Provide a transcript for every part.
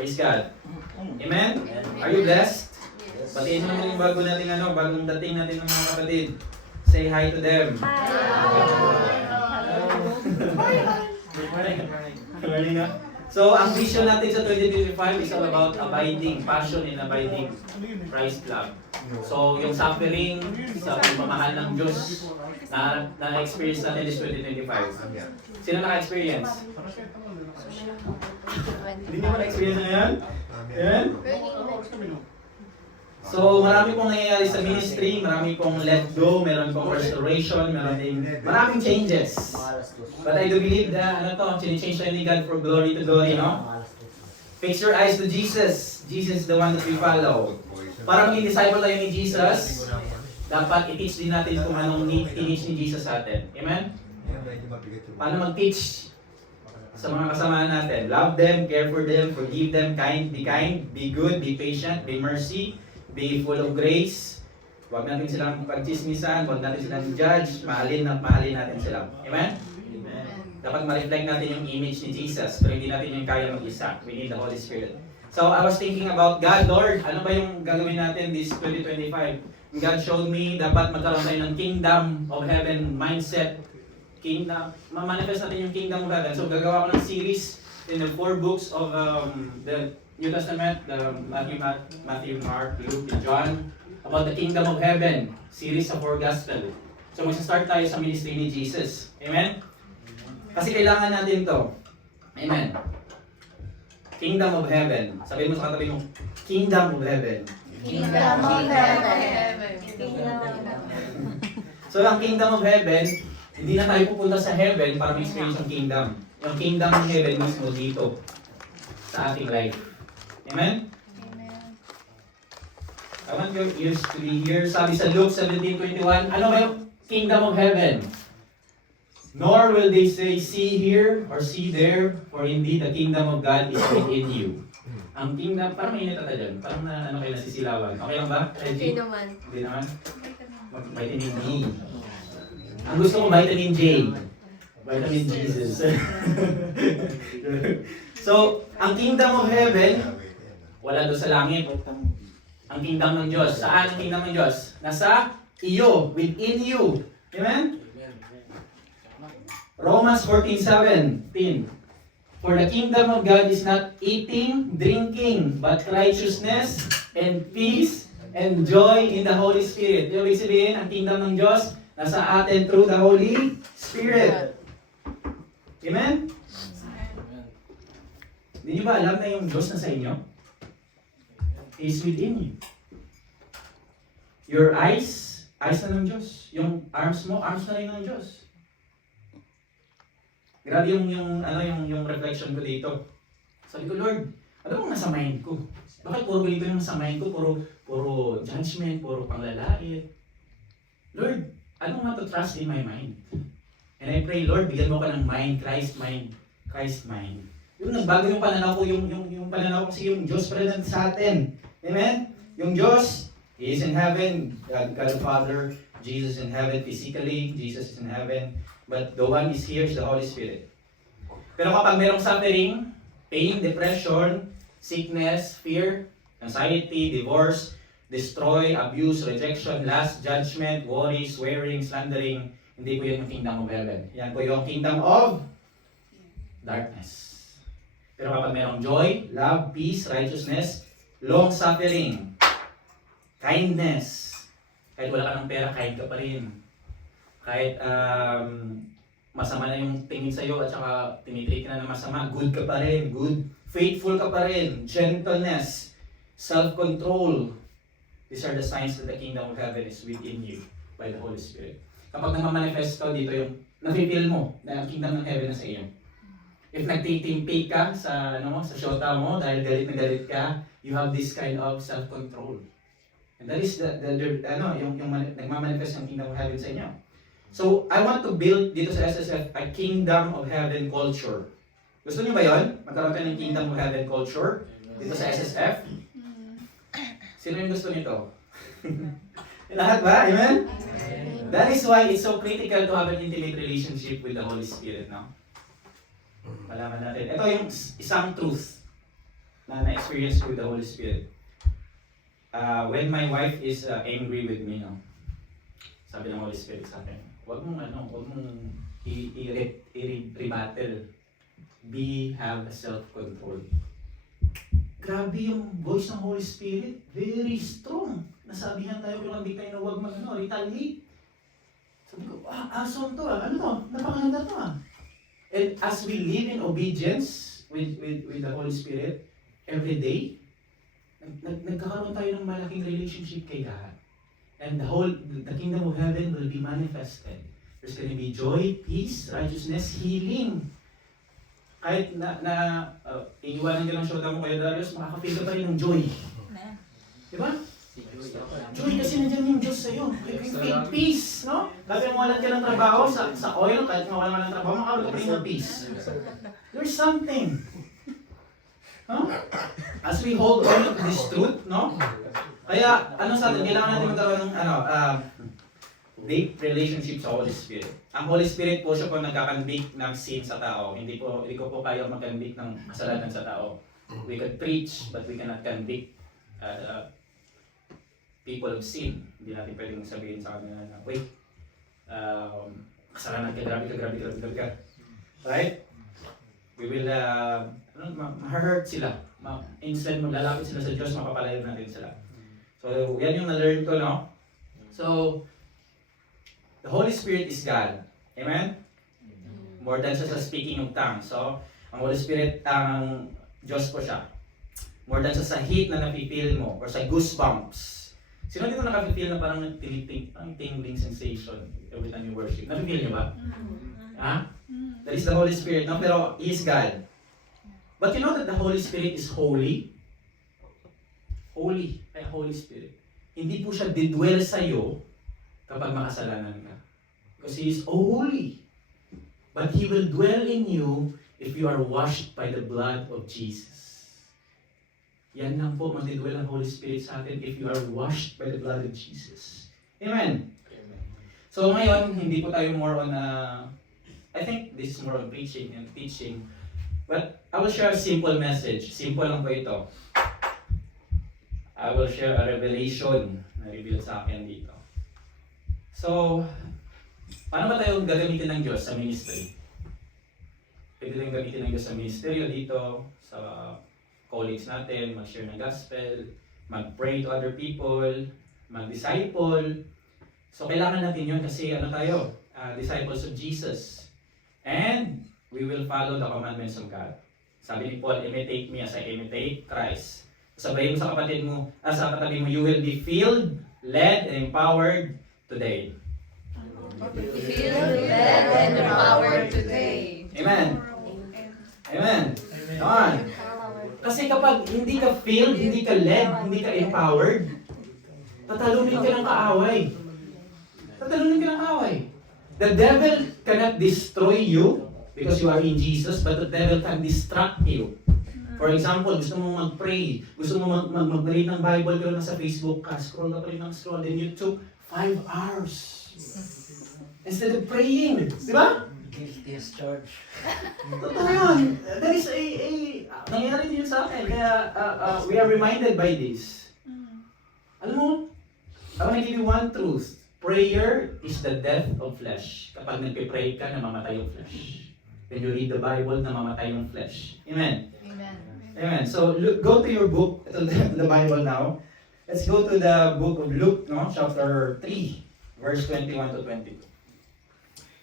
Praise God. Amen? Are you blessed? Batiin mo naman yung bagong dating natin ng mga kapatid. Say hi to them. Good morning. So, ang vision natin sa 2025 is all about abiding, passion in abiding Christ love. So, yung suffering sa pagmamahal ng Diyos na-experience natin is 2025. Sino naka-experience? Hindi nyo ba na-experience ngayon? Amen? So, marami pong nangyayari sa ministry, marami pong let go, meron pong restoration, maraming changes. But I do believe na, change tayo ni God for glory to glory, no? Fix your eyes to Jesus. Jesus is the one that we follow. Para maging disciple tayo ni Jesus, dapat i-teach din natin kung anong teach ni Jesus sa atin. Amen? Paano mag-teach sa mga kasamahan natin? Love them, care for them, forgive them, be kind, be good, be patient, be mercy, be full of grace. Huwag natin silang pagchismisan, huwag natin silang judge, mahalin natin sila. Amen? Amen? Dapat ma-reflect natin yung image ni Jesus, pero hindi natin yung kaya mag-isa. We need the Holy Spirit. So I was thinking about God, Lord, ano ba yung gagawin natin this 2025? God showed me dapat magkaroon tayo ng kingdom of heaven mindset. Ma-manifest natin yung kingdom of heaven. So gagawa ko ng series in the 4 books of the New Testament, the Matthew, Mark, Luke, and John, about the kingdom of heaven, series of 4 gospel. So magsa-start tayo sa ministry ni Jesus. Amen? Kasi kailangan natin to. Amen. Kingdom of heaven. Sabihin mo sa katabi mo, kingdom of heaven. Kingdom of heaven. Kingdom of heaven. So ang kingdom of heaven, hindi na tayo pupunta sa heaven para ma-experience yung kingdom. Yung kingdom of heaven mismo dito sa ating life. Amen? Amen. I want your ears to be here. Sabi sa Luke 17:21, ano ba yung kingdom of heaven? Nor will they say, see here or see there, for indeed the kingdom of God is within you. Ang kingdom, parang mainit ata dyan. Parang kayo nasisilawan. Okay lang ba? Hindi naman. Hindi naman? Vitamin D. Ang gusto ko, vitamin J. Vitamin Jesus. So, ang kingdom of heaven, wala doon sa langit. Ang kingdom ng Diyos. Saan ang kingdom ng Diyos? Nasa iyo, within you. Amen? Romans 14:17. For the kingdom of God is not eating, drinking, but righteousness and peace and joy in the Holy Spirit. Yung ibig sabihin, ang kingdom ng Diyos nasa atin through the Holy Spirit. Amen? Hindi nyo ba alam na yung Diyos nasa inyo? He is within you. Your eyes na ng Diyos. Yung arms mo, arms na rin ng Diyos. Grabe yung reflection ko dito. Sabi ko, Lord, ano bang nasa mind ko? Bakit puro ganito yung nasa mind ko? Puro judgment, puro panglalait. Lord, ano nga to trust in my mind? And I pray, Lord, bigyan mo ka ng mind, Christ mind. Yung nagbago yung pananaw ko, yung pananaw ko kasi yung Diyos pa rin sa atin. Amen? Yung Diyos, He is in heaven, God the Father, Jesus in heaven physically, Jesus is in heaven, but the one is here is the Holy Spirit. Pero kapag mayroong suffering, pain, depression, sickness, fear, anxiety, divorce, destroy, abuse, rejection, lust, judgment, worry, swearing, slandering, hindi po yun yung kingdom of heaven. Yan po yung kingdom of darkness. Pero kapag mayroong joy, love, peace, righteousness, long-suffering, kindness, kahit wala ka ng pera, kind ka pa rin. Kahit masama na yung tingin sa'yo at saka tinitreat ka na ng masama, good ka pa rin, good. Faithful ka pa rin, gentleness, self-control. These are the signs that the kingdom of heaven is within you by the Holy Spirit. Kapag namamanifest ka dito, yung nafe-feel mo na ang kingdom ng heaven na sa iyo. If nagtitimpi ka sa shota mo dahil galit na galit ka, you have this kind of self-control. And that is yung nagmamanifest ng kingdom of heaven sa inyo. So, I want to build dito sa SSF a kingdom of heaven culture. Gusto niyo ba yon? Magkaroon tayo ng kingdom of heaven culture dito sa SSF? Sino yung gusto nito? Lahat ba? Amen? That is why it's so critical to have an intimate relationship with the Holy Spirit, no? Malaman natin. Ito yung isang truth na na-experience ko with the Holy Spirit. When my wife is angry with me, no, sabi ng Holy Spirit sa akin, huwag mong i-rebuttal. Have a self-control. Grabe yung voice ng Holy Spirit, very strong. Nasabihan tayo kung hindi tayo na huwag retaliate. Sabi ko, awesome to ano to, napakaganda to And as we live in obedience with the Holy Spirit, every day, nagkakaroon tayo ng malaking relationship kay God. And the kingdom of heaven will be manifested. There's going to be joy, peace, righteousness, healing. Kahit iiwanan ka ng syota mo kaya Darius, makakapil ka pa rin ng joy. Diba? Joy kasi nandiyan yung Diyos sa'yo. Faith, peace, no? Kahit mawalan ka ng trabaho sa oil, kahit mawalan ka ng trabaho, makakaroon ka pa rin ng peace. There's something. No? As we hold on to this truth, no? Kaya, sa atin, kailangan natin magkaroon ng, deep relationship sa Holy Spirit. Ang Holy Spirit po siya po nagkakanbik ng sin sa tao. Hindi ko po kaya magkanbik ng kasalanan sa tao. We could preach, but we cannot convict people of sin. Hindi natin pwedeng sabihin sa kanila na, wait, kasalanan ka, grabe ka. Right? We will, ma-hurt sila. Instead, maglalapit sila sa Diyos, mapapalayo natin sila. So, yan yung na-learn ko, no? So, the Holy Spirit is God. Amen? More than sa speaking of tongues. So, ang Holy Spirit, ang Diyos po siya. More than sa heat na napipil mo or sa goosebumps. Sino dito nakapipil na parang tingling sensation every time you worship? Napipil niyo ba? Ha? That is the Holy Spirit. No? Pero He is God. But you know that the Holy Spirit is holy? Holy. Kaya Holy Spirit. Hindi po siya didwell sa'yo kapag makasalanan ka. Because He is holy. But He will dwell in you if you are washed by the blood of Jesus. Yan lang po, magdidwell ang Holy Spirit sa atin if you are washed by the blood of Jesus. Amen? So ngayon, hindi po tayo more on, I think this is more on preaching and teaching. But I will share a simple message. Simple lang po ito. I will share a revelation na reveal sa akin dito. So, paano ba tayo gagamitin ng Diyos sa ministry? Pwede tayong gamitin ng Diyos sa ministeryo dito, sa colleagues natin, mag-share ng gospel, mag-pray to other people, mag-disciple. So, kailangan natin yun kasi tayo? Disciples of Jesus. And we will follow the commandments of God. Sabi ni Paul, imitate me as I imitate Christ. Sabayin mo sa kapatid mo, sa katabi mo, you will be filled, led, and empowered today. Filled, led, and empowered today. Amen. Amen. Come on. Kasi kapag hindi ka filled, hindi ka led, hindi ka empowered, tatalunin ka ng kaaway. The devil cannot destroy you because you are in Jesus, but the devil can distract you. For example, gusto mo mag-pray, gusto mo mag-read ng Bible, pero nasa Facebook ka, scroll ka pa rin ng scroll, then you took 5 hours instead of praying. Di ba? Guilty as charged. Totoo yun. That is nangyari din yun sa akin. Kaya we are reminded by this. Alam mo, I want to give you one truth. Prayer is the death of flesh. Kapag nagpe-pray ka, namamatay yung flesh. When you read the Bible, namamatay yung flesh. Amen? Amen. So go to your book, to the Bible now. Let's go to the book of Luke, chapter 3, verse 21 to 22.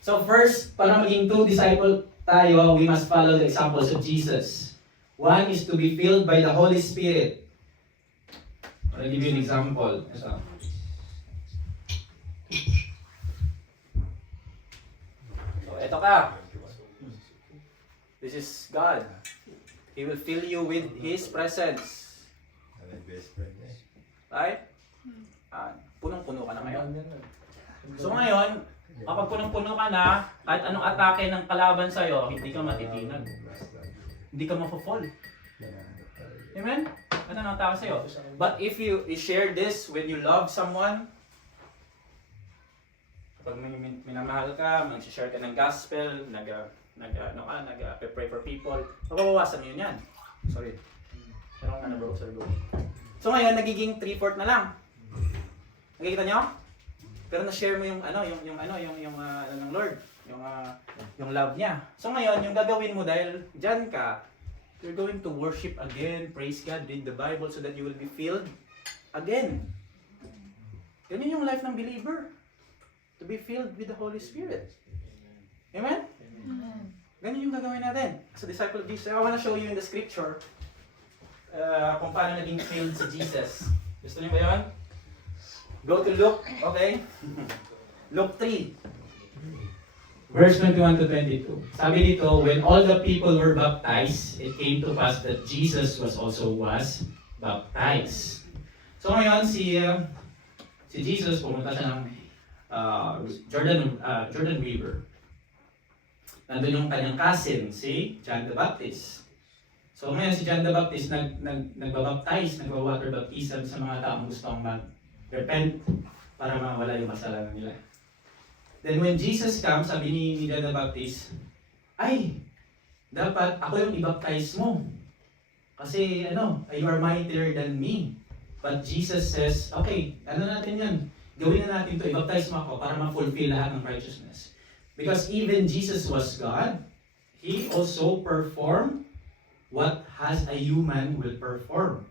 So first, para maging true disciple tayo, we must follow the examples of Jesus. One is to be filled by the Holy Spirit. I'll give you an example. So eto ka. This is God. He will fill you with His presence. Right? Punong-puno ka na ngayon. So ngayon, kapag punong-puno ka na, kahit anong atake ng kalaban sa'yo, hindi ka matitinag. Hindi ka mafo-fall. Amen? Ano nang atake sa'yo? But if you share this when you love someone, kapag minamahal ka, mag-share ka ng gospel, nag-pray for people, mababawasan yun yan. Sorry. Pero ano bro, sir bro. So ngayon, nagiging 3/4 na lang. Nakikita nyo? Pero na-share mo yung ng Lord, yung love niya. So ngayon, yung gagawin mo dahil dyan ka, you're going to worship again, praise God, read the Bible so that you will be filled again. Ganun yung life ng believer. To be filled with the Holy Spirit. Amen? Ganun yung gagawin natin. As a disciple of Jesus, I want to show you in the scripture kung paano naging filled si Jesus. Gusto niyo ba yun? Go to Luke, okay? Luke 3. Verse 21 to 22. Sabi dito, when all the people were baptized, it came to pass that Jesus was baptized. So ngayon, si Jesus, pumunta siya ng Jordan River. Nandun yung kanyang cousin, si John the Baptist. So ngayon, si John the Baptist nagbabaptize, nagwa-water baptism sa mga taong gustong mag-repent para mawala yung kasalanan nila. Then when Jesus comes, sabi ni John the Baptist, ay, dapat ako yung i-baptize mo. Kasi you are mightier than me. But Jesus says, okay, natin yan. Gawin na natin to, i-baptize mo ako para ma-fulfill lahat ng righteousness. Because even Jesus was God, He also performed what has a human will perform.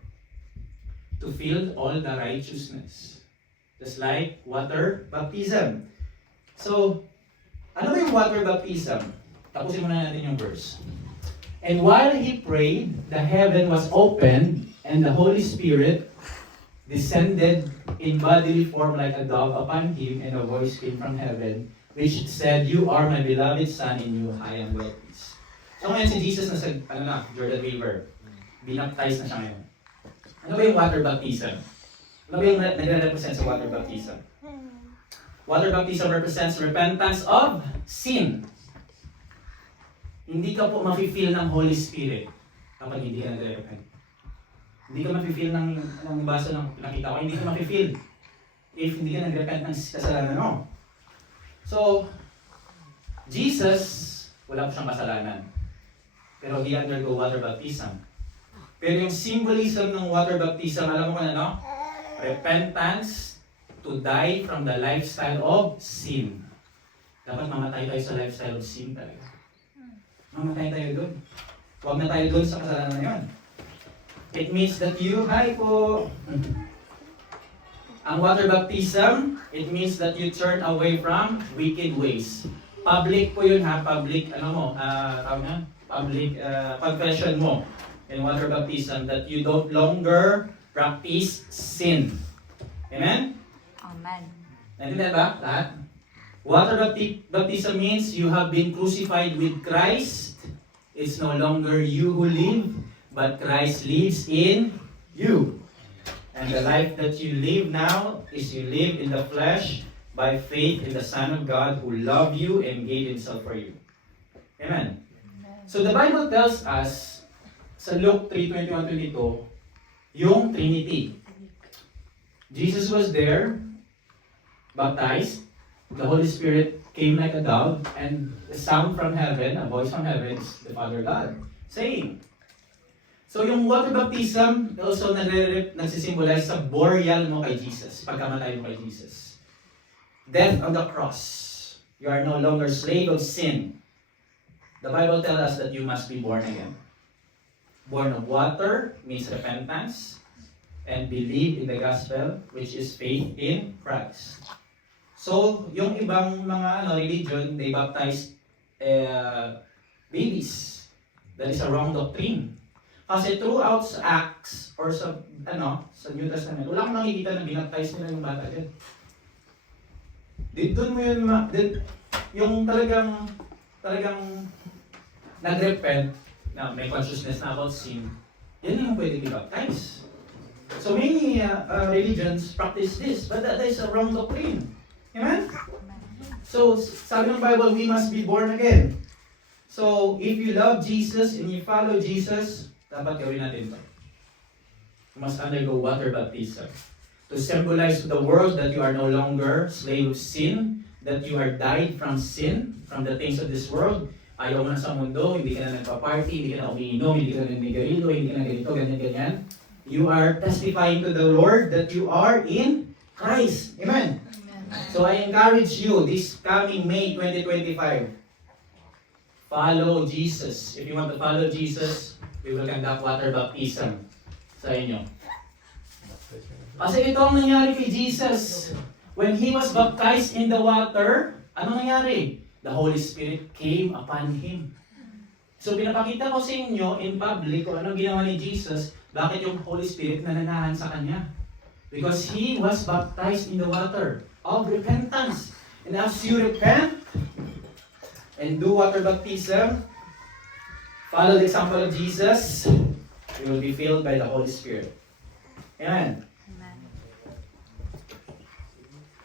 To fill all the righteousness. Just like water baptism. So, ano ba yung water baptism? Tapusin muna natin yung verse. And while he prayed, the heaven was opened, and the Holy Spirit descended in bodily form like a dove upon him, and a voice came from heaven, which said, "You are my beloved Son, in you I am well pleased." So ngayon si Jesus nasa Jordan River. Binaptize na siya ngayon. Ano ba yung water baptism? Ano ba yung nagre-represent sa water baptism? Water baptism represents repentance of sin. Hindi ka po mafe-feel ng Holy Spirit kapag hindi ka nagre-repent. Hindi ka mafe-feel ng baso ng nakita ko. Hindi ka mafe-feel if hindi ka nag-repent ng kasalanan mo. So, Jesus, wala po siyang kasalanan. Pero he undergo water baptism. Pero yung symbolism ng water baptism, alam mo kung ano? Repentance to die from the lifestyle of sin. Dapat mamatay tayo sa lifestyle of sin talaga. Mamatay tayo doon. Huwag na tayo doon sa kasalanan na yun. It means that hi po! Ang water baptism, it means that you turn away from wicked ways. Public po yun ha, public, public confession mo in water baptism that you don't longer practice sin. Amen? Amen. Naintindihan ba lahat? Water baptism means you have been crucified with Christ. It's no longer you who live, but Christ lives in you. And the life that you live now is you live in the flesh by faith in the Son of God who loved you and gave Himself for you. Amen. So the Bible tells us sa Luke 3:21-22 yung Trinity. Jesus was there, baptized, the Holy Spirit came like a dove, and a sound from heaven, a voice from heaven, is the Father God, saying. So yung water baptism also nagsisimbolize sa burial mo kay Jesus, pagkamatay mo kay Jesus. Death on the cross. You are no longer slave of sin. The Bible tells us that you must be born again. Born of water means repentance, and believe in the gospel, which is faith in Christ. So, yung ibang mga religion, they baptize babies. That is a wrong doctrine. Kasi throughout sa Acts or sa New Testament, wala kang nakikita na binaptize nila yung bata dyan. Doon mo yun, yung talagang nag-repent, na may consciousness na about sin, yan yung pwede i-baptize. So many religions practice this, but that is a wrong doctrine. Amen? So, sabi ng Bible, we must be born again. So, if you love Jesus and you follow Jesus, dapat gawin natin ito. You must undergo water baptism to symbolize to the world that you are no longer slave of sin, that you are died from sin, from the things of this world, ayaw mo na sa mundo, hindi ka na nagpa-party, hindi ka na umiinom, hindi ka na nagnigarilo, hindi ka na ganito, ganyan. You are testifying to the Lord that you are in Christ. Amen? So I encourage you this coming May 2025, follow Jesus. If you want to follow Jesus, we will conduct water baptism sa inyo. Kasi ito ang nangyari kay Jesus. When He was baptized in the water, ano nangyari? The Holy Spirit came upon Him. So pinapakita ko sa inyo in public kung ano ginawa ni Jesus, bakit yung Holy Spirit nananahan sa Kanya. Because He was baptized in the water of repentance. And as you repent and do water baptism, follow the example of Jesus, you will be filled by the Holy Spirit. Amen.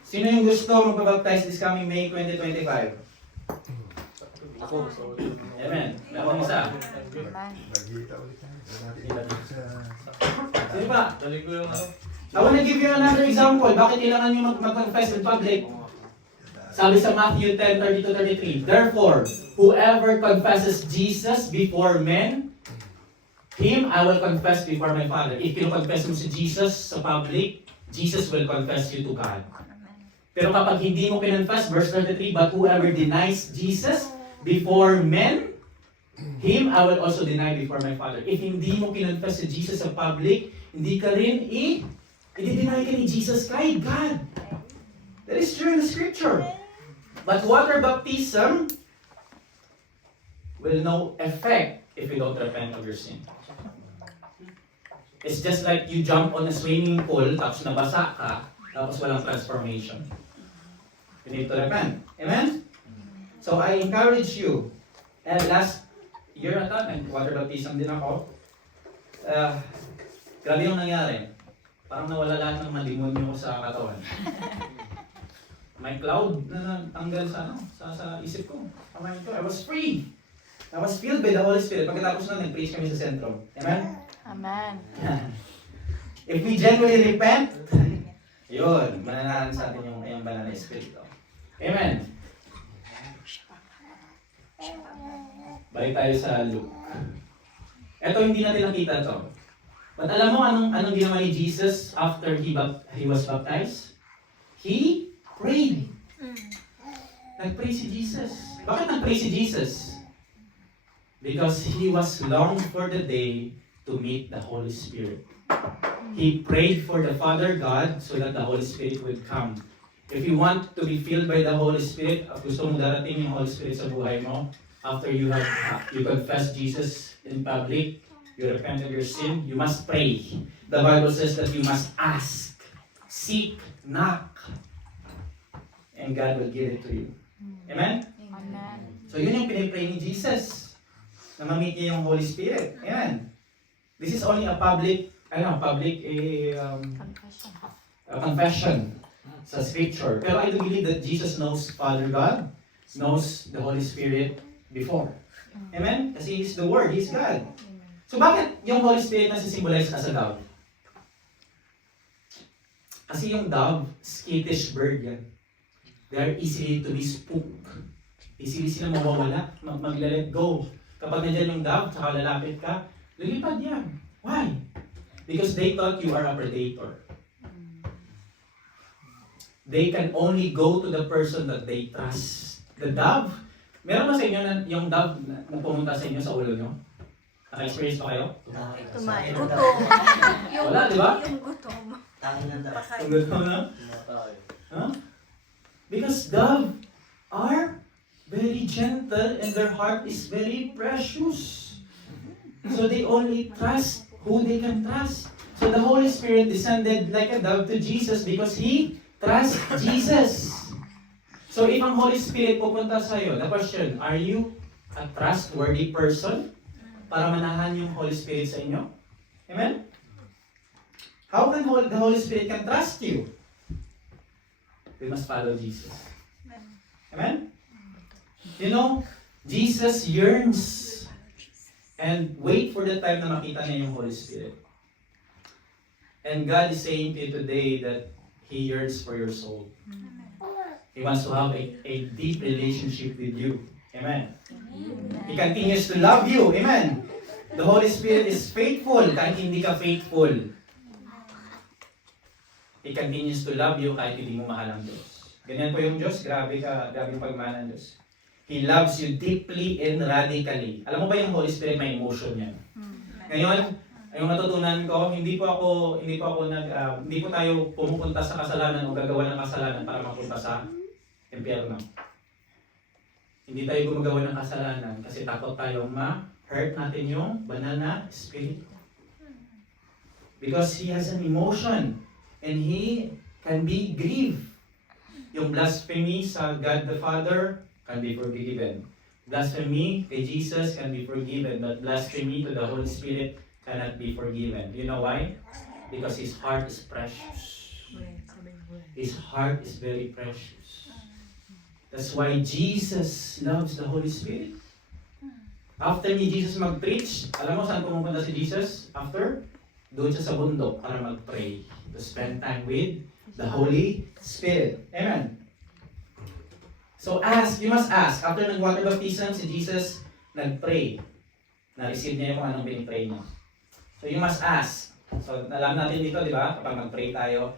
Sino yung gusto magpabaptize this coming May 2025? Ako, so... Amen. Meron isa. Nagkita ulit tayo. Sino pa? Dali ko yung ano. I want to give you another example. Bakit kailangan nyo mag-confess in public? Sabi sa Matthew 10:30-33, therefore, whoever confesses Jesus before men, him I will confess before my Father. If kino-confess mo si Jesus sa public, Jesus will confess you to God. Pero kapag hindi mo kinonfess, verse 33, but whoever denies Jesus before men, him I will also deny before my Father. If hindi mo kinonfess si Jesus sa public, hindi ka rin i-deny ka ni Jesus kay God. That is true in the scripture. But water baptism will no effect if you don't repent of your sin. It's just like you jump on a swimming pool, tapos nabasa ka, tapos walang transformation. You need to repent. Amen? So I encourage you, and last year ata, water baptism din ako. Grabe yung nangyari. Parang nawala lahat ng malimonyo ko sa katawan. May cloud na natanggal sa isip ko. I was free. I was filled by the Holy Spirit. Pagkatapos na, nag-preach kami sa sentro. Amen? Amen. If we genuinely repent, yun, mananahan sa atin yung banal na Espiritu. Amen. Balik tayo sa Luke. Ito hindi natin nakita to. But alam mo anong ginawa ni Jesus after he was baptized? He prayed. Nag-pray si Jesus. Bakit nag-pray si Jesus? Because he was longed for the day to meet the Holy Spirit. He prayed for the Father God so that the Holy Spirit would come. If you want to be filled by the Holy Spirit, at gusto mong darating yung Holy Spirit sa buhay mo, after you confess Jesus in public, you repent of your sin, you must pray. The Bible says that you must ask, seek, knock, and God will give it to you. Amen? Amen. So yun yung pinipray ni Jesus, na ma-meet niya yung Holy Spirit. Amen. This is only a confession sa scripture. Pero I do believe that Jesus knows Father God, knows the Holy Spirit before. Amen? Kasi He's the Word, He's God. So bakit yung Holy Spirit nasi-symbolize as a dove? Kasi yung dove, skittish bird yan. They are easily to be spooked. Easily sila mawawala, mag-let go. Kapag nandyan yung dove, tsaka lalapit ka, lilipad yan. Why? Because they thought you are a predator. They can only go to the person that they trust. The dove, meron ba sa inyo yung dove na pumunta sa inyo sa ulo nyo? Naka-experience pa kayo? Tumayo. Gutom. Wala, di ba? Yung gutom. Ang gutom na? Huh? Because dove are very gentle and their heart is very precious. So they only trust who they can trust. So the Holy Spirit descended like a dove to Jesus because He trusts Jesus. So if ang Holy Spirit pupunta sa iyo, the question, are you a trustworthy person para manahan yung Holy Spirit sa inyo? Amen? How can the Holy Spirit can trust you? We must follow Jesus. Amen? You know, Jesus yearns and wait for the time na makita niya yung Holy Spirit. And God is saying to you today that He yearns for your soul. He wants to have a deep relationship with you. Amen. He continues to love you. Amen. The Holy Spirit is faithful kahit hindi ka faithful. He continues to love you kahit hindi mo mahal ang Diyos. Ganyan po yung Diyos. Grabe yung pagmahal ng Diyos. He loves you deeply and radically. Alam mo ba yung Holy Spirit may emotion yan? Ngayon, yung natutunan ko, hindi po tayo pumupunta sa kasalanan o gagawa ng kasalanan para mapunta sa impyerno. Hindi tayo gumagawa ng kasalanan kasi takot tayong ma-hurt natin yung banal na spirit. Because He has an emotion and He can be grieved. Yung blasphemy sa God the Father can be forgiven. Blasphemy kay Jesus can be forgiven, but blasphemy to the Holy Spirit cannot be forgiven. You know why? Because His heart is precious. His heart is very precious. That's why Jesus loves the Holy Spirit. After ni Jesus mag-preach, alam mo saan pumupunta si Jesus? After? Doon siya sa bundok para mag-pray. To spend time with the Holy Spirit. Amen. So you must ask. After nag-water baptism, si Jesus nag-pray. Na-receive niya kung anong pinipray niya. So you must ask. So alam natin dito, di ba? Kapag mag-pray tayo,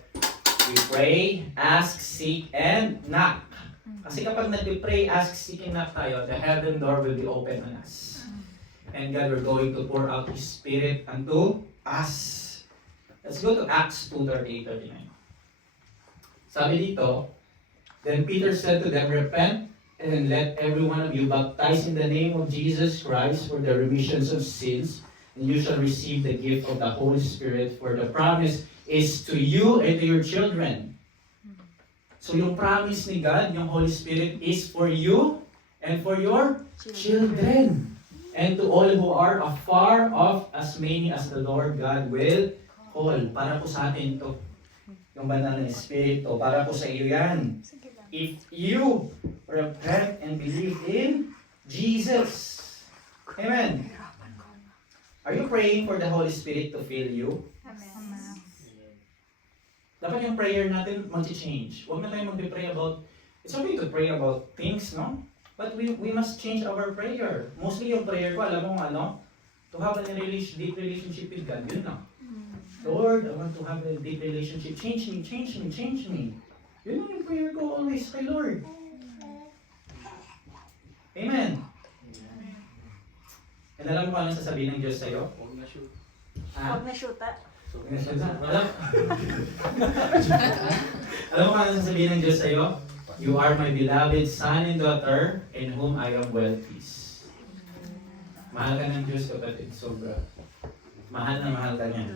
we pray, ask, seek, and knock. Kasi kapag nag-pray, ask, seek, and knock tayo, the heaven door will be open on us. And God, we're going to pour out His Spirit unto us. Let's go to Acts 2:38-39. Sabi dito, then Peter said to them, repent and let every one of you baptize in the name of Jesus Christ for the remissions of sins, and you shall receive the gift of the Holy Spirit, for the promise is to you and to your children. So yung promise ni God, yung Holy Spirit, is for you and for your children. And to all who are afar off, as many as the Lord God will call. Para po sa atin to. Yung banal na Espiritu, para po sa iyo yan. If you repent and believe in Jesus. Amen. Are you praying for the Holy Spirit to fill you? Dapat yung prayer natin mag-change. Huwag na tayo mag-pray about, it's okay to pray about things, no? But we must change our prayer. Mostly yung prayer ko, alam mo ano? To have a deep relationship with God, yun lang. Lord, I want to have a deep relationship. Change me, change me, change me. Yun lang yung prayer ko always kay Lord. Amen. And alam mo kung anong sasabihin ng Diyos sa'yo? Huwag na shoota. Alam mo kung anong sasabihin ng Diyos sa'yo? You are my beloved son and daughter in whom I am well pleased. Mahal ka ng Diyos, kapatid. Sobra. Mahal na mahal ka niya.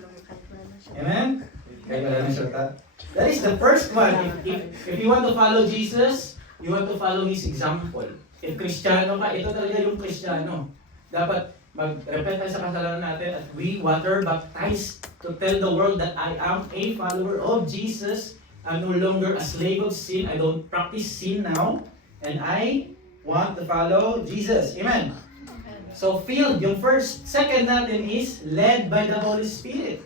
Amen? Kahit wala ng shortcut. That is the first one. If you want to follow Jesus, you want to follow His example. If Kristiyano ka, ito talaga yung Kristiyano. Dapat mag-repent tayo sa kasalanan natin at we water baptize to tell the world that I am a follower of Jesus. I'm no longer a slave of sin. I don't practice sin now. And I want to follow Jesus. Amen? So filled, yung second natin is led by the Holy Spirit.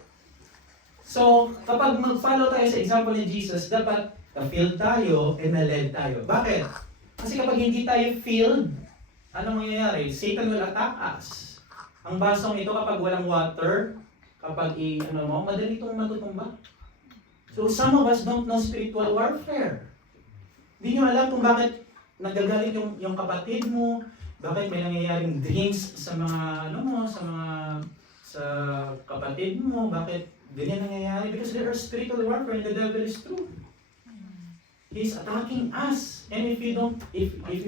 So, kapag mag-follow tayo sa example ni Jesus, dapat na-filled tayo and na-led tayo. Bakit? Kasi kapag hindi tayo filled, ano mangyayari? Satan will attack us. Ang basong ito kapag walang water, kapag madali itong matutumba. So, some of us don't know spiritual warfare. Hindi nyo alam kung bakit nagagalit yung kapatid mo, bakit may nangyayaring dreams sa mga, sa kapatid mo, bakit ganyan nangyayari? Because there are spiritual warfare and the devil is true. He's attacking us. And if you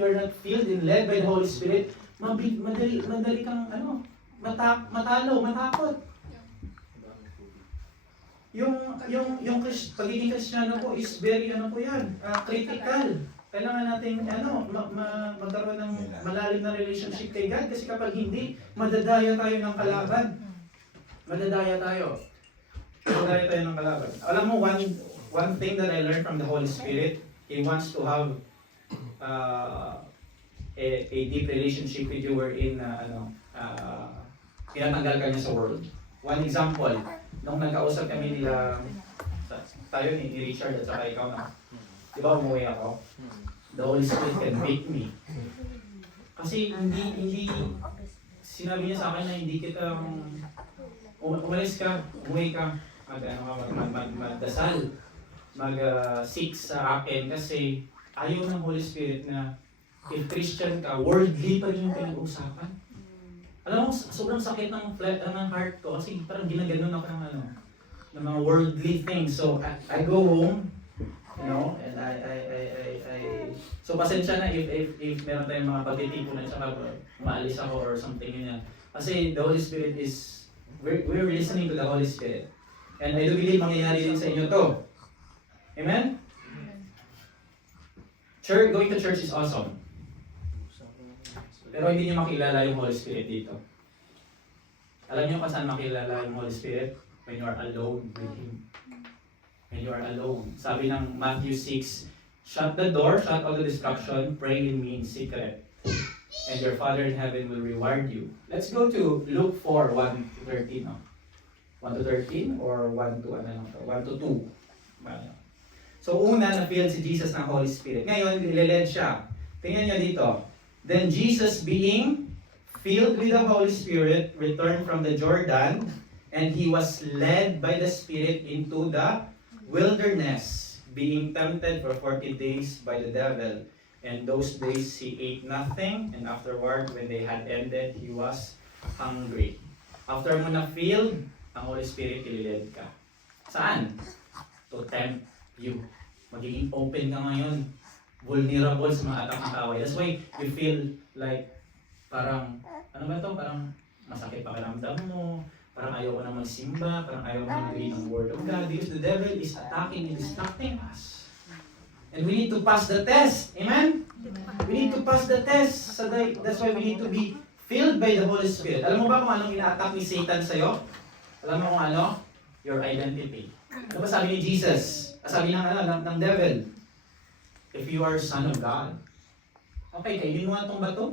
are not filled and led by the Holy Spirit, madali kang matakot. Yung pagiging Kristiyano po is very critical. Kailangan natin magkaroon ng malalim na relationship kay God kasi kapag hindi, madadaya tayo ng kalaban. Madadaya tayo ng kalaban. Alam mo, one thing that I learned from the Holy Spirit, He wants to have a deep relationship with you wherein tinatanggal ka niya sa world. One example, nung nagkausap kami tayo ni Richard at saka ikaw na, di ba umuwi ako? The Holy Spirit can make me. Kasi hindi, sinabi niya sa akin na hindi kita, umalis ka, umuwi ka, magdasal, mag-seek sa akin kasi ayaw ng Holy Spirit na if Christian ka, worldly pa rin yung pinag-uusapan. Alam mo, sobrang sakit ng heart ko kasi parang ginaganon ako ng mga worldly things. So, I go home, you know, and so pasensya na if meron tayong mga pagtitipunan sa maalis ako or something ganyan. Kasi the Holy Spirit is, we're listening to the Holy Spirit. And I do believe mangyayari din sa inyo to. Amen? Church, going to church is awesome. Pero hindi niyo makilala yung Holy Spirit dito. Alam niyo kung saan makilala yung Holy Spirit? When you are alone with Him. When you are alone. Sabi ng Matthew 6, shut the door, shut all the distraction, pray in me in secret. And your Father in heaven will reward you. Let's go to Luke 4, 1 to 13. No? 1 to 13 or 1 to 2. So una, na-feel si Jesus ng Holy Spirit. Ngayon, nililed siya. Tingnan niyo dito. Then Jesus, being filled with the Holy Spirit, returned from the Jordan, and he was led by the Spirit into the wilderness, being tempted for 40 days by the devil. And those days he ate nothing, and afterward, when they had ended, he was hungry. After mo na-filled, ang Holy Spirit, ililid ka. Saan? To tempt you. Magiging open ka ngayon. Vulnerable sa mga attack ng kaaway. That's why you feel like parang, ano ba ito? Parang masakit pakiramdam mo, parang ayaw ko na magsimba, parang ayaw ko na mag-read ng Word of God because the devil is attacking and distracting us. And we need to pass the test. Amen? We need to pass the test. So that's why we need to be filled by the Holy Spirit. Alam mo ba kung anong ina-attack ni Satan sa'yo? Alam mo kung ano? Your identity. Ano ba sabi ni Jesus? Sabi ng devil, if you are son of God, okay, kainin mo nga itong bato,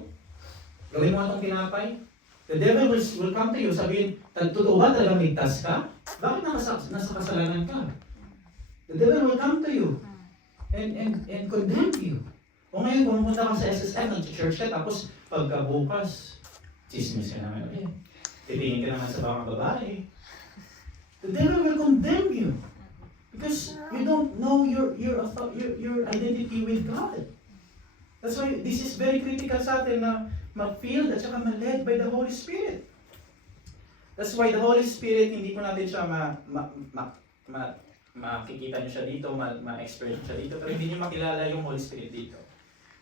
gawin mo nga itong tinapay, the devil will come to you, sabihin, totoo ba talagang ligtas ka? Bakit nasa kasalanan ka? The devil will come to you and condemn you. O ngayon, pumunta ka sa SSM, nag-church ka, tapos pagkabukas, chismis ka naman ulit. Titingin ka naman sa mga babae. The devil will condemn you. Because you don't know your identity with God. That's why this is very critical sa atin na ma-feel at saka ma-led by the Holy Spirit. That's why the Holy Spirit, hindi po natin siya makikita niyo siya dito, ma-experience siya dito, pero hindi niyo makilala yung Holy Spirit dito.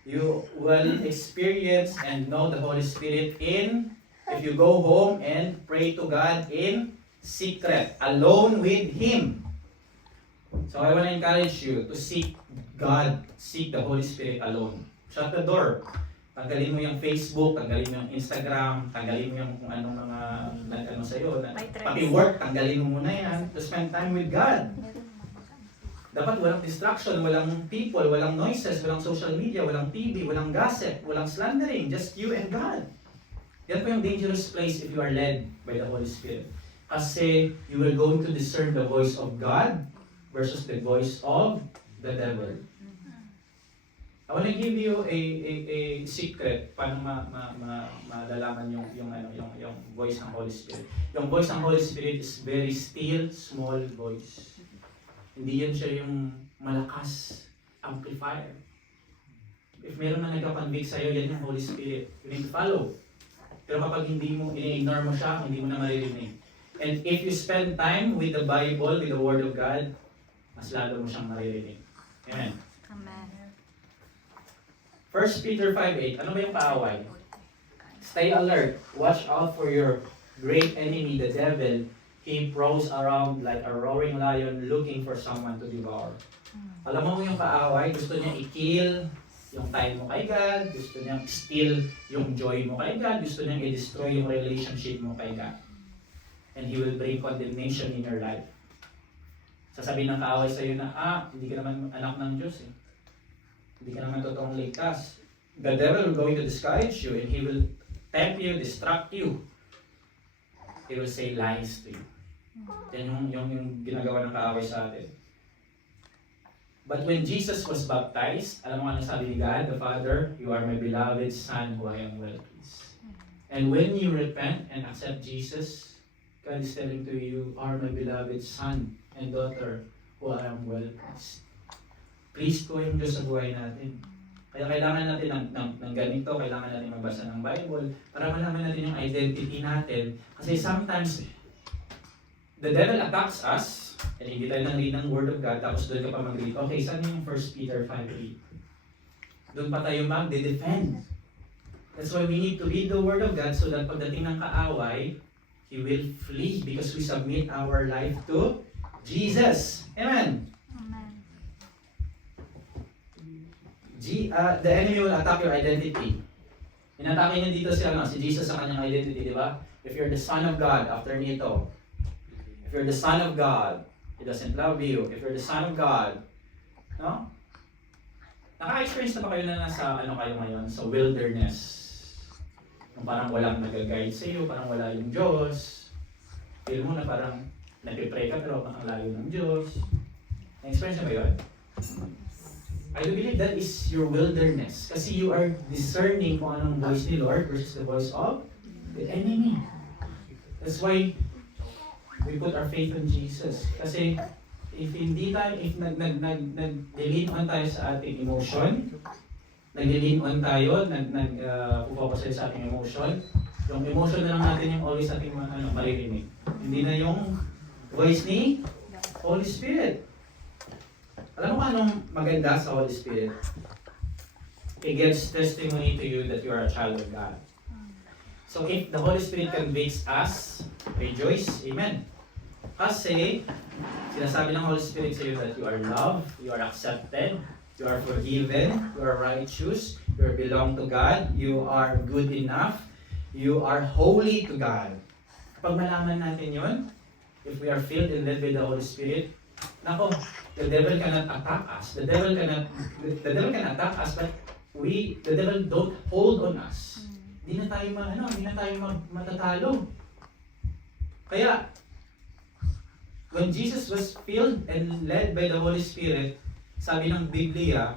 You will experience and know the Holy Spirit if you go home and pray to God in secret, alone with Him. So I want to encourage you to seek God, seek the Holy Spirit alone. Shut the door. Tanggalin mo yung Facebook, tanggalin mo yung Instagram, tanggalin mo yung kung anong mga nag-ano sa'yo. Pati work, tanggalin mo muna yan to spend time with God. Dapat walang distraction, walang people, walang noises, walang social media, walang TV, walang gossip, walang slandering, just you and God. Yan po yung dangerous place if you are led by the Holy Spirit. Kasi you will go to discern the voice of God versus the voice of the devil. I want to give you a secret paano malalaman yung voice ng Holy Spirit. Yung voice ng Holy Spirit is very still, small voice. Hindi yan siya yung malakas amplifier. If meron na nagka-convict sa'yo, yan yung Holy Spirit. You need to follow. Pero kapag hindi mo, ini-ignore mo siya, hindi mo na maririnig. And if you spend time with the Bible, with the Word of God, mas lalo mo siyang maririnig. Amen. Amen. 1 Peter 5:8. Ano ba yung kaaway? Stay alert. Watch out for your great enemy, the devil. He prowls around like a roaring lion looking for someone to devour. Alam mo yung kaaway, gusto niya i-kill yung time mo kay God, gusto niya steal yung joy mo kay God, gusto niya i-destroy yung relationship mo kay God. And he will bring condemnation in your life. Sasabihin ng kaaway sa'yo na, hindi ka naman anak ng Diyos eh. Hindi ka naman totoong ligtas. The devil will going to discourage you and he will tempt you, distract you. He will say lies to you. Yan yung ginagawa ng kaaway sa atin. But when Jesus was baptized, alam mo ano sabi ni God, the Father, you are my beloved Son who I am well pleased. And when you repent and accept Jesus, God is telling to you, are my beloved Son and daughter who I am well pleased. Please ko yung Diyos sa buhay natin. Kaya kailangan natin ng ganito, kailangan natin magbasa ng Bible para malaman natin yung identity natin. Kasi sometimes, the devil attacks us, and hindi tayo nang read ng Word of God, tapos doon ka pa mag-read. Okay, saan yung 1 Peter 5:8? Doon pa tayo mag-defend. That's why we need to read the Word of God so that pagdating ng kaaway, he will flee because we submit our life to Jesus. Amen. The enemy will attack your identity. Inatake niya dito si Jesus sa kanyang identity, di ba? If you're the Son of God, after nito, if you're the Son of God, He doesn't love you. If you're the Son of God, no? Naka-experience na ba kayo na nasa kayo ngayon? Sa wilderness. Kung parang walang nag-guide sa iyo, parang wala yung Diyos. Feel mo na parang nag-pray ka pero ang layo ng Diyos. Na-experience na ba yun? I do believe that is your wilderness. Kasi you are discerning kung anong voice ni Lord versus the voice of the enemy. That's why we put our faith in Jesus. Kasi if nag-lean on tayo sa ating emotion, nag-lean on tayo, focus tayo sa ating emotion, yung emotion na lang natin yung always ating maririnig. Hindi na yung voice ni Holy Spirit. Alam mo anong maganda sa Holy Spirit? It gives testimony to you that you are a child of God. So if the Holy Spirit convicts us, rejoice, amen. Kasi, sinasabi ng Holy Spirit sa iyo that you are loved, you are accepted, you are forgiven, you are righteous, you belong to God, you are good enough, you are holy to God. Kapag malaman natin yun, if we are filled and led by the Holy Spirit, nako, the devil cannot attack us. The devil can attack us, but the devil don't hold on us. Hindi na tayo matatalo. Kaya, when Jesus was filled and led by the Holy Spirit, sabi ng Biblia,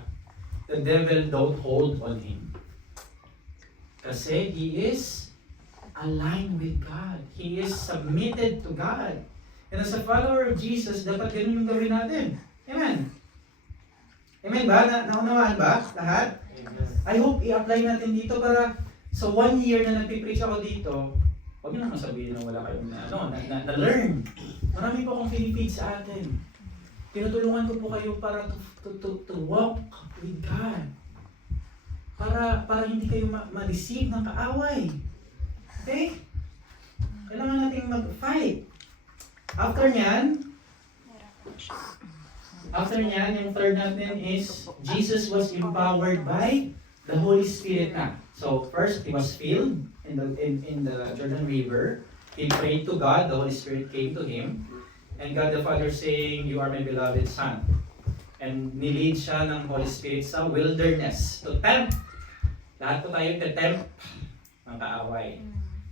the devil don't hold on him. Kasi he is aligned with God. He is submitted to God. And as a follower of Jesus, dapat ganun yung gawin natin. Amen. Amen ba? Naunawaan ba lahat? Amen. I hope i-apply natin dito para sa 1 year na nagpipreach ako dito, huwag nyo naman sabihin na wala kayong na-learn. Marami po akong pinipig sa atin. Tinutulungan ko po kayo para to walk with God. Para hindi kayo ma-receive ng kaaway. Okay? Kailangan nating mag-fight. After nyan, yung third natin is, Jesus was empowered by the Holy Spirit na. So first, he was filled in the Jordan River. He prayed to God, the Holy Spirit came to him. And God the Father saying, you are my beloved Son. And nilid siya ng Holy Spirit sa wilderness to tempt. Lahat po tayo tempt ng kaaway.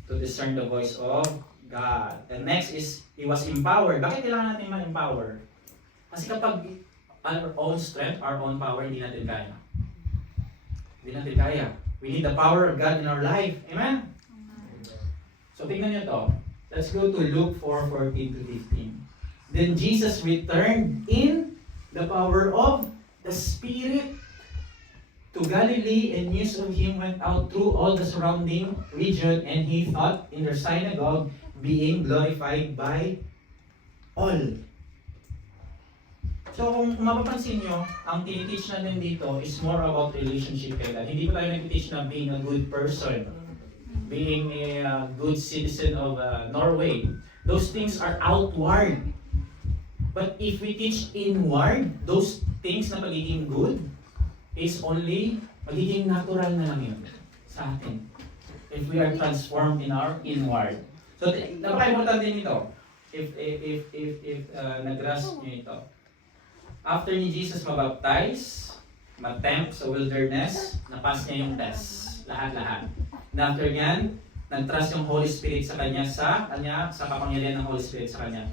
To discern the voice of God. And next is, he was empowered. Bakit kailangan natin ma-empower? Kasi kapag our own strength, our own power, hindi natin kaya. Hindi natin kaya. We need the power of God in our life. Amen? So tingnan nyo to. Let's go to Luke 4:14-15. Then Jesus returned in the power of the Spirit to Galilee, and news of him went out through all the surrounding region, and he taught in their synagogue, being glorified by all. So kung mapapansin nyo, ang tiniteach natin dito is more about relationship kay God. Hindi po tayo nag-teach na being a good person, being a good citizen of Norway. Those things are outward. But if we teach inward, those things na pagiging good is only magiging natural na lang yun sa atin. If we are transformed in our inward. So, napaka-importante nito. If nag-grasp nyo ito. After ni Jesus mabaptize, matempt sa wilderness, napass niya yung test. Lahat-lahat. And after nyan, nag-trust yung Holy Spirit sa kanya, sa kapangyarihan ng Holy Spirit sa kanya.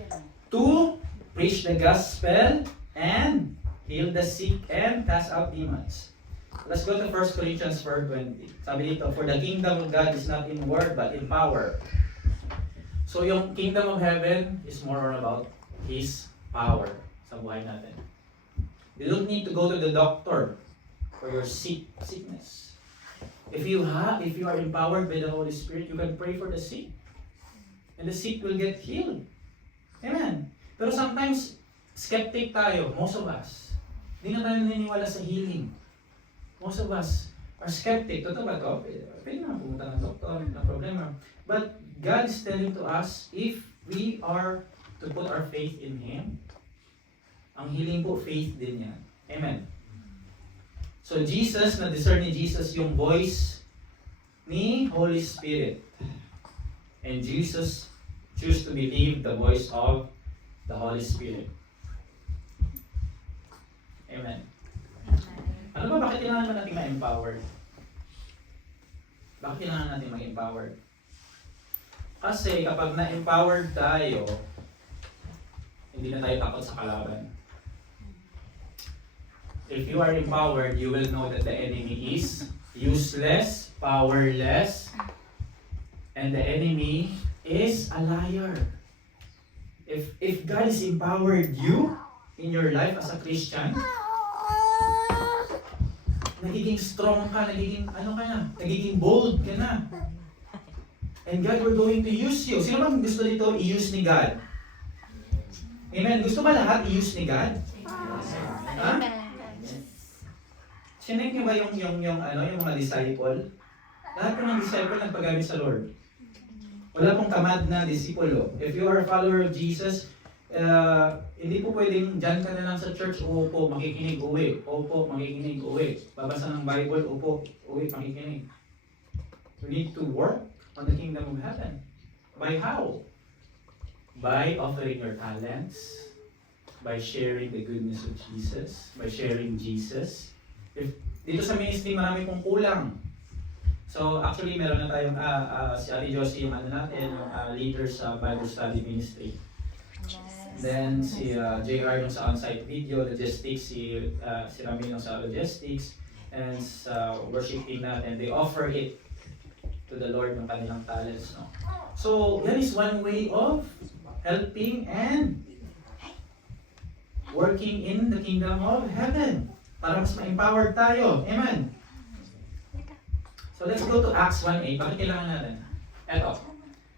To preach the gospel and heal the sick, and cast out demons. Let's go to 1 Corinthians 4:20. Sabi dito, for the kingdom of God is not in word but in power. So yung kingdom of heaven is more about His power sa buhay natin. You don't need to go to the doctor for your sickness. If you are empowered by the Holy Spirit, you can pray for the sick. And the sick will get healed. Amen. Pero sometimes, skeptic tayo, most of us. Hindi na tayo naniniwala sa healing. Most of us are skeptic. Totoo ba ito? Pwede naman pumunta ng doktor, na problema. But God is telling to us, if we are to put our faith in Him, ang healing po, faith din yan. Amen. So Jesus, na-discern ni Jesus yung voice ni Holy Spirit. And Jesus choose to believe the voice of the Holy Spirit. Amen. Ano ba, bakit kailangan natin ma-empowered? Bakit kailangan natin mag-empowered? Kasi kapag na-empowered tayo, hindi na tayo takot sa kalaban. If you are empowered, you will know that the enemy is useless, powerless, and the enemy is a liar. If God has empowered you in your life as a Christian, nagiging strong ka, nagiging bold ka na. And God will going to use you. Sino bang gusto dito i-use ni God? Amen. Gusto ba lahat i-use ni God? Ha? Sinek niyo ba yung mga disciple? Lahat po ng disciple nagpagamit sa Lord. Wala pong tamad na disipulo. If you are a follower of Jesus, hindi po pwedeng dyan ka na lang sa church, opo, makikinig, uwi. Opo, makikinig, uwi. Babasa ng Bible, opo, uwi, makikinig. You need to work on the kingdom of heaven. By how? By offering your talents, by sharing the goodness of Jesus, by sharing Jesus. Dito sa ministry, marami pong kulang. So actually, meron na tayong si Ate Josie, yung natin, yung leader sa Bible Study Ministry. Then si JR yung sa on-site video, logistics, si Ramin yung sa logistics, and sa worship team natin, they offer it to the Lord yung kanilang talents. No? So that is one way of helping and working in the kingdom of heaven. Para mas ma-empowered tayo. Amen. So let's go to Acts 1:8. Bakit kailangan natin? Eto.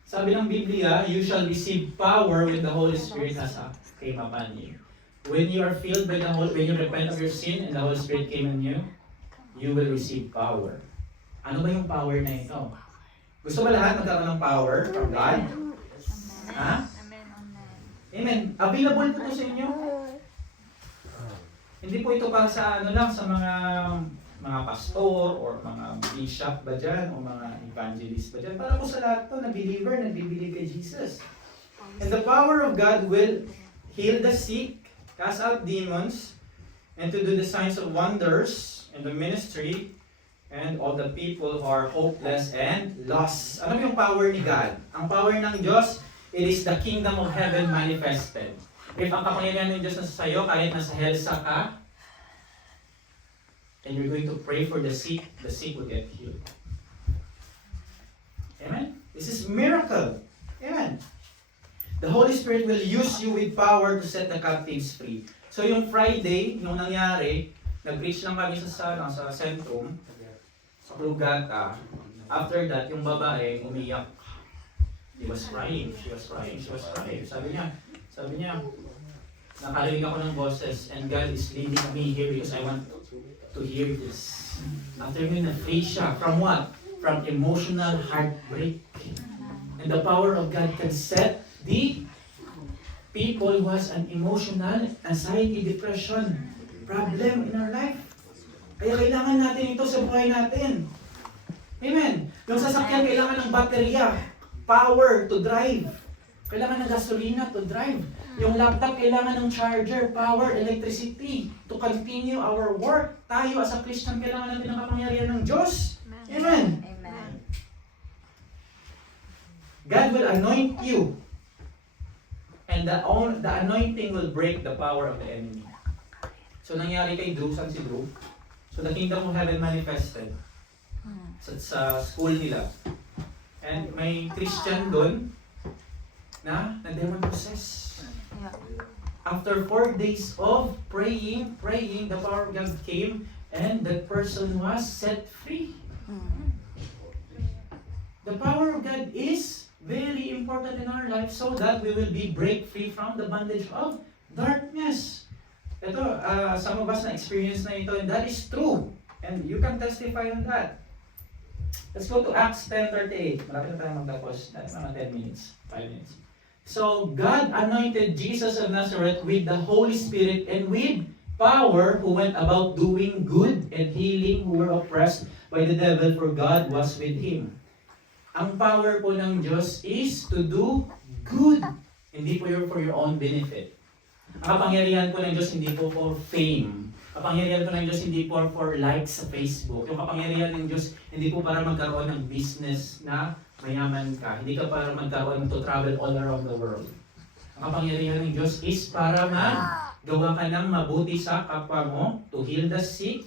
Sabi ng Biblia, you shall receive power when the Holy Spirit has came upon you. When you are filled by the Holy, when you repent of your sin and the Holy Spirit came on you, you will receive power. Ano ba yung power na ito? Gusto ba lahat magkaroon ng power from God? Ha? Amen. Available po ito sa inyo. Hindi po ito para sa sa mga pastor or mga bishop ba dyan o mga evangelist ba dyan. Para po sa lahat to na believer, nagbibilig kay Jesus. And the power of God will heal the sick, cast out demons, and to do the signs of wonders in the ministry and all the people who are hopeless and lost. Ano yung power ni God? Ang power ng Diyos, it is the kingdom of heaven manifested. If ang kapangyarihan ng Diyos nasa sayo, kahit nasa helsa ka, and you're going to pray for the sick will get healed. Amen? This is miracle. Amen? The Holy Spirit will use you with power to set the captives free. So yung Friday, yung nangyari, nag-preach lang kami sa Centrum, sa Rugata. After that, yung babae umiyak. She was crying. Sabi niya, nakarinig ako ng boses and God is leading me here because I want to hear this. After me na-free siya. From what? From emotional heartbreak. And the power of God can set the people who has an emotional anxiety, depression, problem in our life. Kaya kailangan natin ito sa buhay natin. Amen. Yung sasakyan kailangan ng baterya, power to drive. Kailangan ng gasolina to drive. Yung laptop kailangan ng charger, power, electricity to continue our work. Tayo as a Christian kailangan natin ng kapangyarihan ng Diyos. Amen. Amen. God will anoint you. And the anointing will break the power of the enemy. So nangyari kay Drew, saan si Drew? So the kingdom of heaven manifested sa school nila. And may Christian doon na demon possessed. Yeah. After 4 days of praying, the power of God came and that person was set free. The power of God is very important in our life so that we will be break free from the bondage of darkness. Ito, some of us na experience na ito and that is true. And you can testify on that. Let's go to Acts 10:38. Malapit na tayo magtapos. Mga 10 minutes, 5 minutes. So, God anointed Jesus of Nazareth with the Holy Spirit and with power, who went about doing good and healing who were oppressed by the devil, for God was with him. Ang power po ng Diyos is to do good. Hindi po for your own benefit. Ang kapangyarihan po ng Diyos hindi po for fame. Kapangyarihan po ng Diyos hindi po for likes sa Facebook. Yung kapangyarihan ng Diyos hindi po para magkaroon ng business na mayaman ka. Hindi ka para magkaroon to travel all around the world. Ang kapangyarihan ng Diyos is para magawa ka ng mabuti sa kapwa mo, to heal the sick,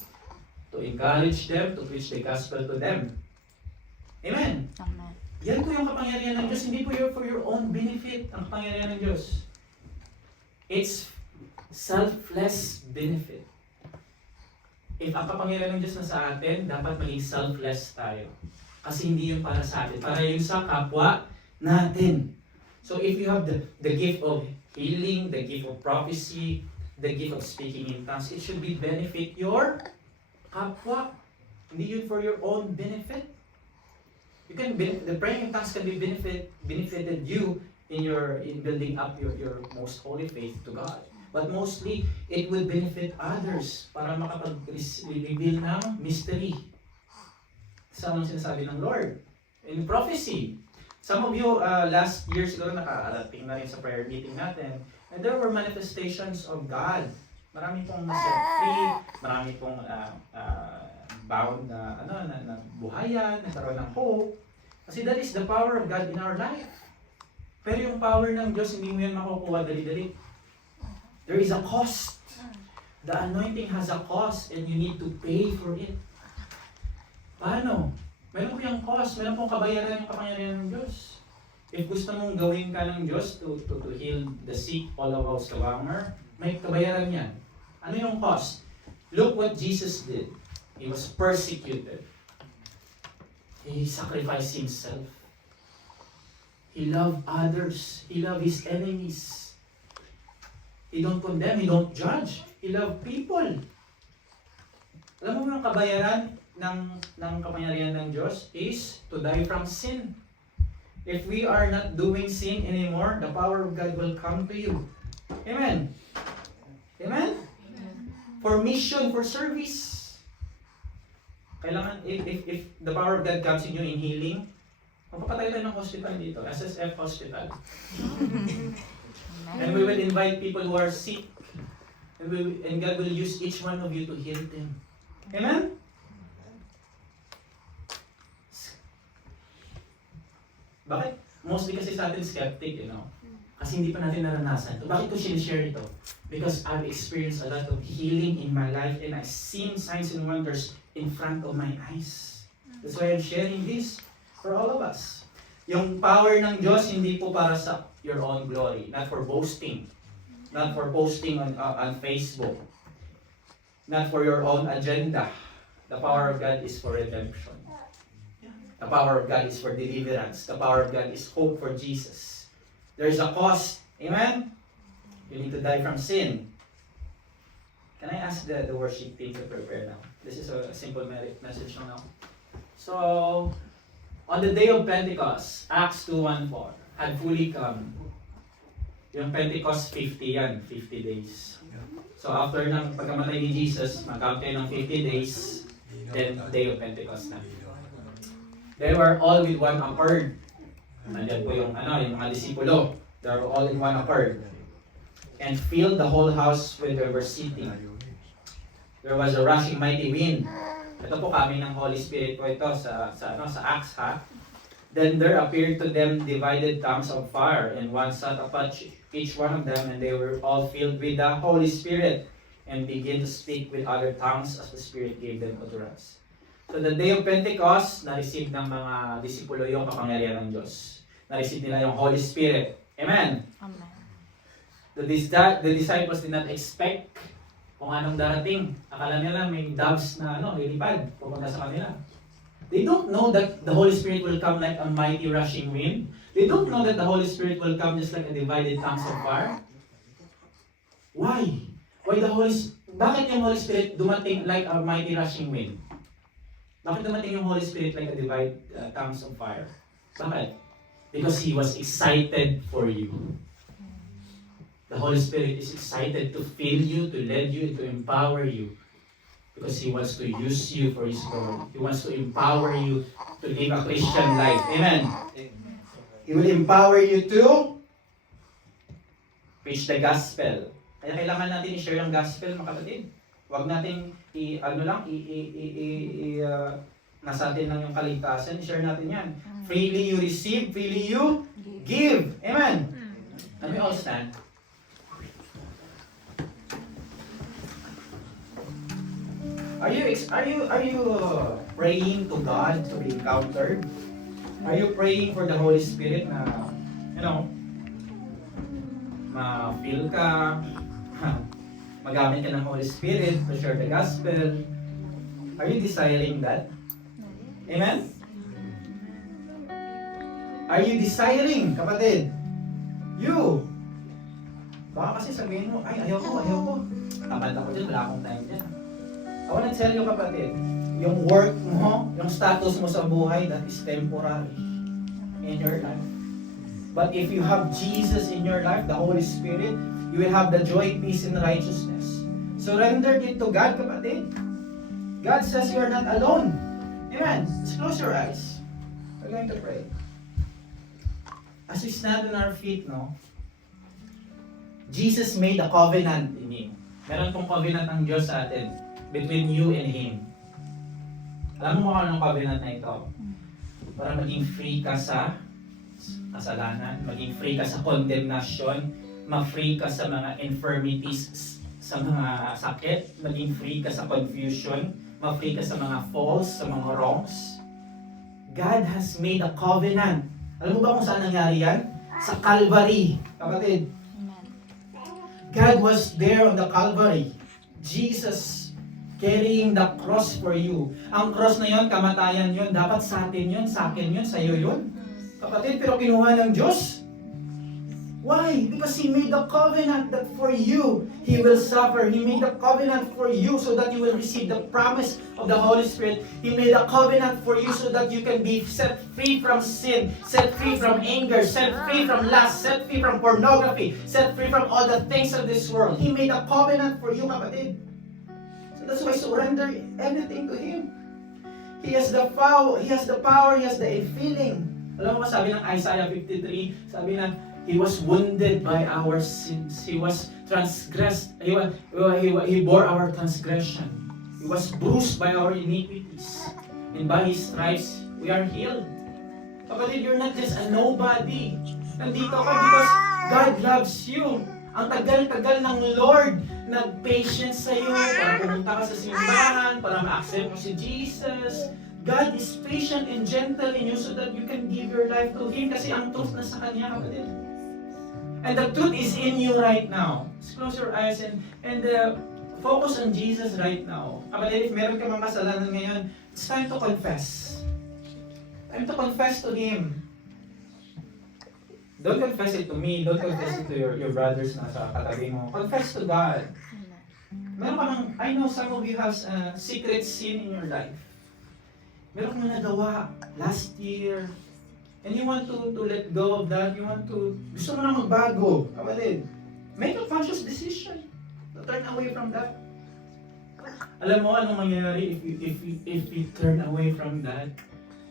to encourage them, to preach the gospel to them. Amen. Amen. Yan po yung kapangyarihan ng Diyos. Hindi po for your own benefit ang kapangyarihan ng Diyos. It's selfless benefit. If ang kapangyarihan ng Diyos na sa atin, dapat maging selfless tayo. Kasi hindi yun para sa atin. Para yun sa kapwa natin. So if you have the gift of healing, the gift of prophecy, the gift of speaking in tongues, it should be benefit your kapwa. Hindi yun for your own benefit. You can the praying in tongues can be benefited you in building up your most holy faith to God. But mostly, it will benefit others para makapag-reveal ng mystery. Sa anong sinasabi ng Lord. In prophecy. Some of you, last year siguro nakarating na rin sa prayer meeting natin. And there were manifestations of God. Marami pong set free, marami pong bound na buhayan, nagkaroon ng hope. Kasi that is the power of God in our life. Pero yung power ng Diyos, hindi mo yan makukuha dali-dali. There is a cost. The anointing has a cost and you need to pay for it. Paano? Meron po yung cost, meron pong kabayaran yung kapangyarihan ng Diyos. If gusto mong gawin ka ng Diyos to heal the sick all about the Wanger, may kabayaran yan. Ano yung cost? Look what Jesus did. He was persecuted. He sacrificed himself. He loved others. He loved his enemies. He don't condemn, he don't judge. He loved people. Alam mo yung kabayaran ng kapangyarihan ng Diyos is to die from sin. If we are not doing sin anymore, the power of God will come to you. Amen. Amen? For mission, for service. Kailangan, if the power of God comes in you in healing, magpapatay tayo ng hospital dito, SSF Hospital. And we will invite people who are sick. And God will use each one of you to heal them. Amen? Bakit? Mostly kasi sa atin skeptic, Kasi hindi pa natin naranasan. Bakit ko sinishare ito? Because I've experienced a lot of healing in my life and I've seen signs and wonders in front of my eyes. That's why I'm sharing this for all of us. Yung power ng Diyos hindi po para sa your own glory, not for boasting, not for posting on Facebook, not for your own agenda. The power of God is for redemption. The power of God is for deliverance. The power of God is hope for Jesus. There is a cost. Amen? You need to die from sin. Can I ask the worship team to prepare now? This is a simple message now. So, on the day of Pentecost, Acts 2:1-4, had fully come. Yung Pentecost 50 yan, 50 days. So after ng pagkamatay ni Jesus, mag-count kayo ng 50 days, then day of Pentecost na. They were all with one accord. Nandiyan po yung mga disipulo. They were all in one accord. And filled the whole house where they were sitting. There was a rushing mighty wind. Ito po kami ng Holy Spirit po ito sa Acts ha. Then there appeared to them divided tongues of fire, and one sat upon each one of them, and they were all filled with the Holy Spirit, and begin to speak with other tongues as the Spirit gave them utterance. So the day of Pentecost, na-receive ng mga disipulo yung kapangyarihan ng Diyos. Na-receive nila yung Holy Spirit. Amen? Amen. The disciples did not expect kung anong darating. Akala nila may doves na lilipad pupunta sa kanila. They don't know that the Holy Spirit will come like a mighty rushing wind. They don't know that the Holy Spirit will come just like a divided tongues of fire. Why? Bakit yung Holy Spirit dumating like a mighty rushing wind? Bakit dumating yung Holy Spirit like a divided tongues of fire? Bakit? Because He was excited for you. The Holy Spirit is excited to fill you, to lead you, to empower you. Because He wants to use you for His glory. He wants to empower you to live a Christian life. Amen. He will empower you to preach the gospel. Kaya kailangan natin i-share ang gospel, mga kapatid. Huwag natin nasa atin lang yung kaligtasan, i-share natin yan. Freely you receive, freely you give. Amen. Let me all stand. Are you praying to God to be encountered? Are you praying for the Holy Spirit na ma-feel ka, magamit ka ng Holy Spirit to share the gospel? Are you desiring that? Amen? Are you desiring, kapatid? You! Baka kasi sabihin mo, ay, ayaw ko. Tamad ako dyan, wala akong time dyan. I wanna tell you, kapatid, yung work mo, yung status mo sa buhay, that is temporary in your life. But if you have Jesus in your life, the Holy Spirit, you will have the joy, peace, and righteousness. Surrender it to God, kapatid. God says you are not alone. Amen. Just close your eyes. We're going to pray. As we stand on our feet, Jesus made a covenant in Him. Meron pong covenant ng Diyos sa atin between you and Him. Alam mo kung anong covenant na ito? Para maging free ka sa kasalanan, maging free ka sa condemnation, ma-free ka sa mga infirmities, sa mga sakit, maging free ka sa confusion, ma-free ka sa mga faults, sa mga wrongs. God has made a covenant. Alam mo ba kung saan nangyari yan? Sa Calvary, kapatid. God was there on the Calvary. Jesus carrying the cross for you. Ang cross na yon, kamatayan yon, dapat sa atin yon, sa akin yon, sa iyo yon. Kapatid, pero kinuha ng Diyos. Why? Because He made a covenant that for you, He will suffer. He made a covenant for you so that you will receive the promise of the Holy Spirit. He made a covenant for you so that you can be set free from sin, set free from anger, set free from lust, set free from pornography, set free from all the things of this world. He made a covenant for you, kapatid. So that's why surrender everything to Him. He has the power, He has the infilling. Alam mo ba sabi ng Isaiah 53, sabi na, He was wounded by our sins. He was transgressed. He bore our transgression. He was bruised by our iniquities. And by His stripes, we are healed. Kapatid, you're not just a nobody. Nandito ka because God loves you. Ang tagal-tagal ng Lord nag-patience sa iyo para pumunta ka sa simbahan, para ma-accept mo si Jesus. God is patient and gentle in you so that you can give your life to Him kasi ang truth na sa Kanya, kapatid. And the truth is in you right now. Just close your eyes and focus on Jesus right now. Kapatid, if meron ka mga kasalanan ngayon, it's time to confess. Time to confess to Him. Don't confess it to me. Don't confess it to your brothers na sa katabi mo. Confess to God. Meron ka mang, I know some of you have secret sin in your life. Meron kang nagawa last year. And you want to let go of that. You want to, gusto mo na magbago. Kapatid, make a conscious decision to turn away from that. Alam mo anong mangyayari if you turn away from that?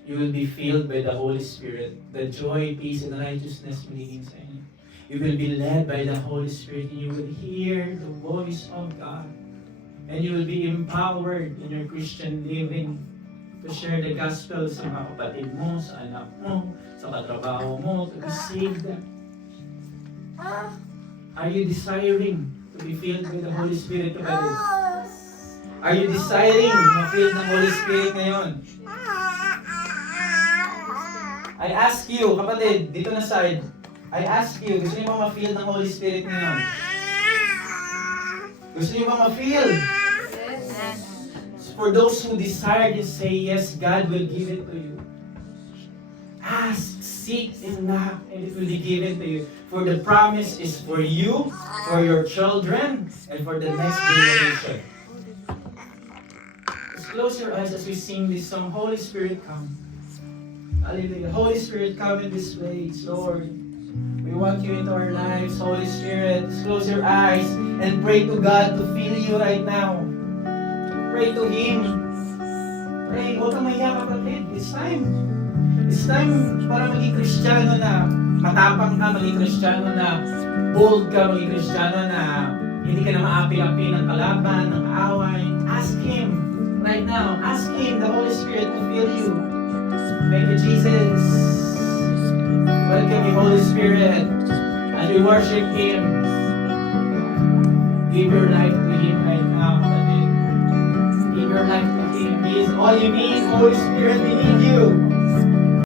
You will be filled by the Holy Spirit. The joy, peace, and righteousness living inside you. You will be led by the Holy Spirit and you will hear the voice of God. And you will be empowered in your Christian living to share the gospel sa mga kapatid mo, sa anak mo, sa katrabaho mo, to be saved. Are you desiring to be filled with the Holy Spirit kapatid? Are you deciding ma-filled ng Holy Spirit ngayon? I ask you, kapatid, dito na side, I ask you, gusto niyo ba ma-filled ng Holy Spirit ngayon? Gusto niyo ba ma-filled? For those who desire to say yes, God will give it to you. Ask, seek, and knock, and it will be given to you. For the promise is for you, for your children, and for the next generation. Just close your eyes as we sing this song. Holy Spirit, come. Hallelujah. Holy Spirit, come in this place, Lord. We want you into our lives, Holy Spirit. Just close your eyes and pray to God to fill you right now. Pray to Him. Pray. Huwag kang mahiya, kapatid. It's time. It's time para maging Kristiyano na matapang ka, maging Kristiyano na bold ka, maging Kristiyano na hindi ka na maapi-api ng kalaban, ng away. Ask Him right now. Ask Him, the Holy Spirit, to fill you. Thank you, Jesus. Welcome you, Holy Spirit. As we worship Him, give your life to Him right now, kapatid. Give your life to Him. He is all you need. Holy Spirit, we need you.